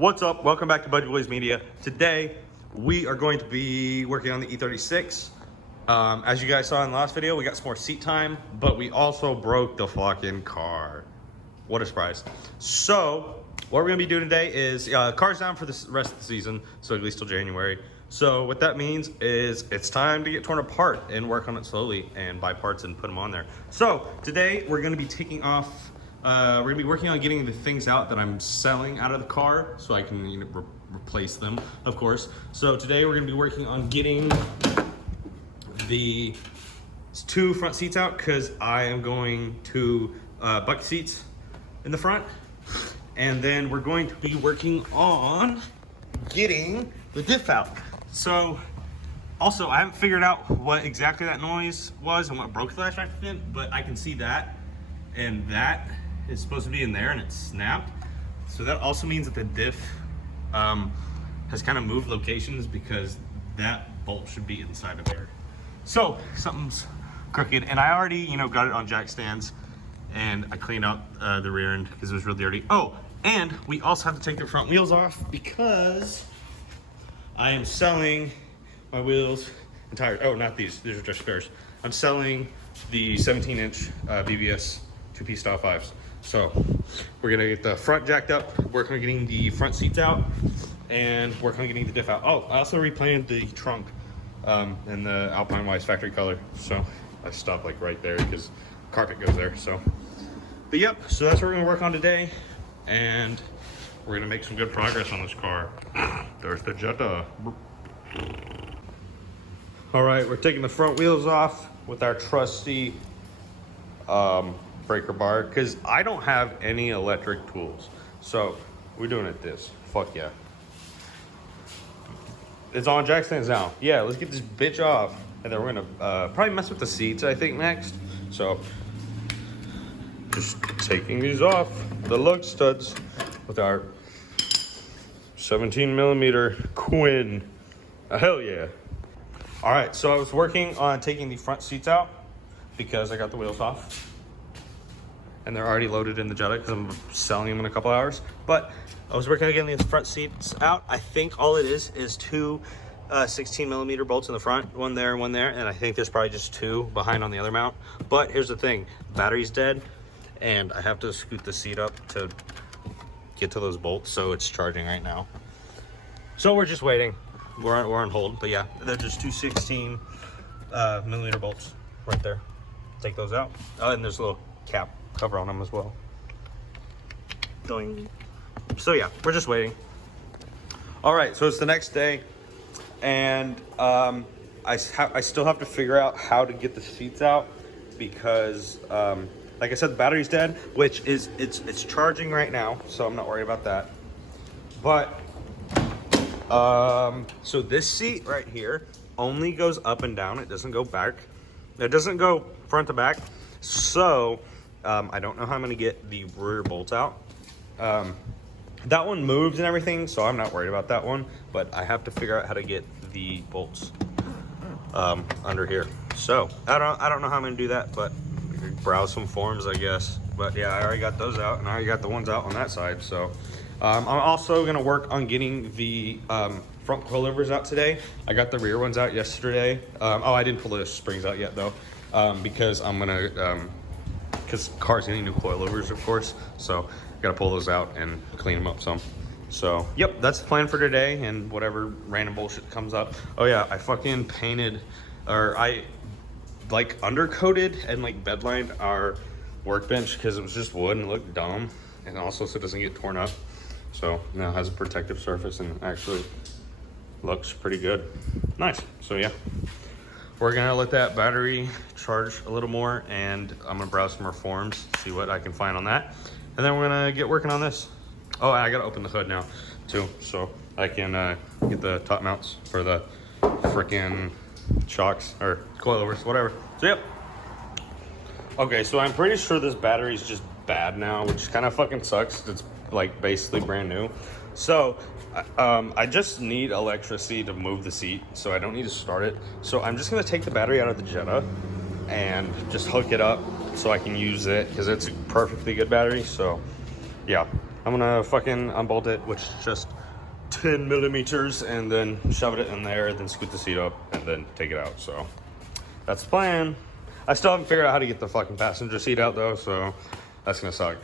What's up? Welcome back to Budget Boys Media. Today, we are going to be working on the E36. As you guys saw in the last video, we got some more seat time, but we also broke the fucking car. What a surprise. So, what we're gonna be doing today is, car's down for the rest of the season, so at least till January. So what that means is it's time to get torn apart and work on it slowly and buy parts and put them on there. So today we're gonna be taking off, we're gonna be working on getting the things out that I'm selling out of the car so I can replace them, of course. So today we're gonna be working on getting the 2 front seats out because I am going to bucket seats in the front. And then we're going to be working on getting the diff out. So, also, I haven't figured out what exactly that noise was and what broke the last track fin, but I can see that, and that is supposed to be in there, and it snapped. So that also means that the diff has kind of moved locations because that bolt should be inside of there. So something's crooked, and I already, got it on jack stands, and I cleaned out the rear end because it was really dirty. Oh, and we also have to take the front wheels off because I am selling my wheels and tires. Oh, not these are just spares. I'm selling the 17-inch BBS 2-piece style 5s. So we're gonna get the front jacked up, work on getting the front seats out, and work on getting the diff out. Oh, I also replanted the trunk in the Alpine Wise factory color. So I stopped like right there because carpet goes there. So, but yep, so that's what we're gonna work on today, and we're gonna make some good progress on this car. There's the Jetta. All right, we're taking the front wheels off with our trusty breaker bar because I don't have any electric tools. So we're doing it this. Fuck yeah. It's on jack stands now. Yeah, let's get this bitch off. And then we're gonna probably mess with the seats, I think, next. So just taking these off, the lug studs with our 17mm Quinn. Hell yeah. All right, so I was working on taking the front seats out because I got the wheels off. And they're already loaded in the Jetta because I'm selling them in a couple hours. But I was working on getting the front seats out. I think all it is 2 16mm bolts in the front, one there, and I think there's probably just 2 behind on the other mount. But here's the thing, battery's dead, and I have to scoot the seat up to get to those bolts, so it's charging right now. So we're just waiting. We're on hold, but yeah, they're just 2 16mm bolts right there. Take those out. Oh, and there's a little cap cover on them as well. Doing. So yeah, we're just waiting. All right, so it's the next day, and I still have to figure out how to get the seats out because like I said, the battery's dead, which is it's charging right now, so I'm not worried about that. But so this seat right here only goes up and down. It doesn't go back. It doesn't go front to back. So I don't know how I'm gonna get the rear bolts out. That one moves and everything, so I'm not worried about that one. But I have to figure out how to get the bolts under here. So I don't know how I'm gonna do that, but browse some forums, I guess. But yeah, I already got those out, and I already got the ones out on that side. So I'm also gonna work on getting the front coilovers out today. I got the rear ones out yesterday. Oh, I didn't pull the springs out yet though, because I'm gonna because cars need new coilovers, of course. So gotta pull those out and clean them up some. So yep, that's the plan for today, and whatever random bullshit comes up. Oh yeah, I fucking painted, or I like undercoated and like bedlined our workbench because it was just wood and it looked dumb, and also so it doesn't get torn up. So now it has a protective surface and actually looks pretty good. Nice. So yeah, we're gonna let that battery charge a little more, and I'm gonna browse some more forums, see what I can find on that, and then we're gonna get working on this. Oh, I gotta open the hood now too, so I can get the top mounts for the frickin' shocks or coilovers, whatever. So yep. Okay, so I'm pretty sure this battery is just bad now, which kind of fucking sucks. It's like basically brand new. So I just need electricity to move the seat, so I don't need to start it. So I'm just gonna take the battery out of the Jetta and just hook it up so I can use it because it's a perfectly good battery. So yeah, I'm gonna fucking unbolt it, which is just 10 millimeters, and then shove it in there, then scoot the seat up, and then take it out. So that's the plan. I still haven't figured out how to get the fucking passenger seat out though, so that's gonna suck.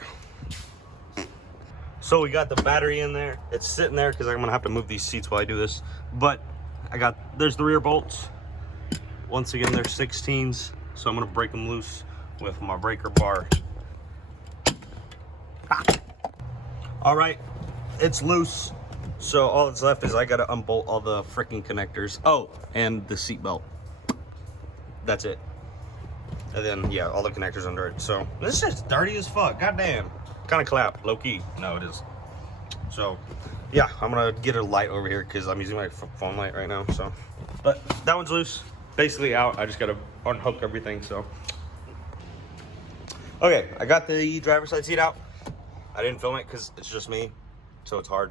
So we got the battery in there. It's sitting there because I'm gonna have to move these seats while I do this. But there's the rear bolts. Once again, they're 16s, so I'm gonna break them loose with my breaker bar. All right, it's loose. So all that's left is I gotta unbolt all the freaking connectors. Oh, and the seat belt. That's it. And then, yeah, all the connectors under it. So this is dirty as fuck, goddamn. Kind of clap, low key. No, it is. So, yeah, I'm gonna get a light over here because I'm using my phone light right now. So, but that one's loose, basically out. I just gotta unhook everything. So, okay, I got the driver's side seat out. I didn't film it because it's just me, so it's hard.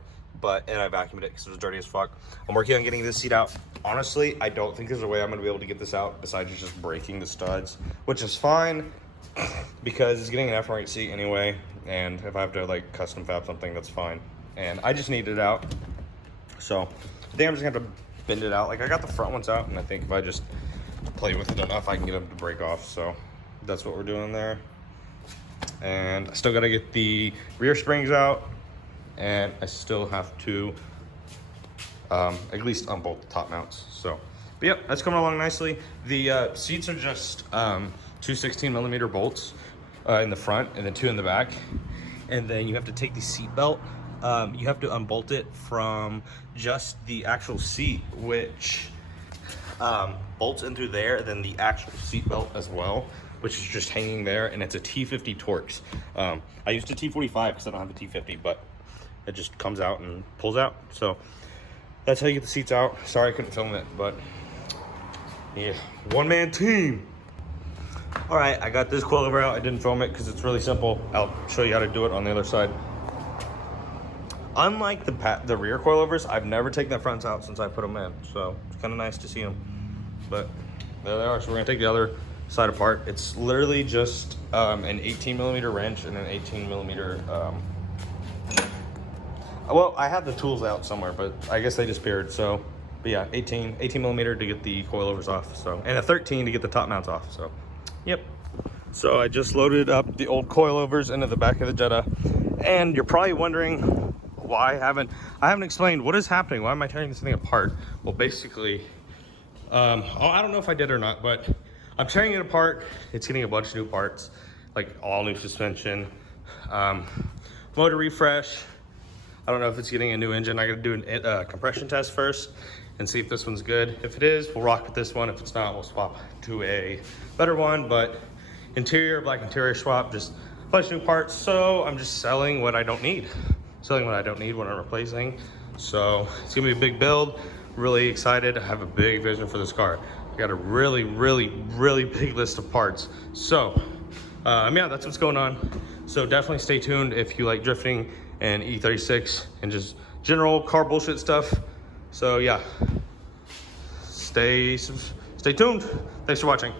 And I vacuumed it because it was dirty as fuck. I'm working on getting this seat out. Honestly, I don't think there's a way I'm gonna be able to get this out besides just breaking the studs, which is fine because it's getting an F-rate seat anyway. And if I have to like custom fab something, that's fine. And I just need it out. So I think I'm just gonna have to bend it out. Like I got the front ones out, and I think if I just play with it enough, I can get them to break off. So that's what we're doing there. And I still gotta get the rear springs out, and I still have to at least unbolt the top mounts. So, but yep, that's coming along nicely. The seats are just two 16mm bolts in the front and then 2 in the back. And then you have to take the seat belt. You have to unbolt it from just the actual seat, which bolts in through there, and then the actual seat belt as well, which is just hanging there, and it's a T50 Torx. I used a T45 because I don't have a T50, but it just comes out and pulls out. So that's how you get the seats out. Sorry I couldn't film it, but yeah, one-man team. All right, I got this coilover out. I didn't film it because it's really simple. I'll show you how to do it on the other side. Unlike the rear coilovers, I've never taken the fronts out since I put them in. So it's kind of nice to see them. But there they are. So we're gonna take the other side apart. It's literally just an 18mm wrench and an 18mm. Well, I have the tools out somewhere, but I guess they disappeared. So, but yeah, 18mm to get the coilovers off. So, and a 13 to get the top mounts off. So, yep. So I just loaded up the old coilovers into the back of the Jetta, and you're probably wondering why I haven't explained what is happening. Why am I tearing this thing apart? Well, basically, I don't know if I did or not, but I'm tearing it apart. It's getting a bunch of new parts, like all new suspension, motor refresh. I don't know if it's getting a new engine. I gotta do a compression test first and see if this one's good. If it is, we'll rock with this one. If it's not, we'll swap to a better one. But interior, black interior swap, just a bunch of new parts. So I'm just selling what I don't need. Selling what I don't need when I'm replacing. So it's gonna be a big build. Really excited. I have a big vision for this car. I got a really, really, really big list of parts. So yeah, that's what's going on. So definitely stay tuned if you like drifting and E36 and just general car bullshit stuff. So yeah, stay tuned. Thanks for watching.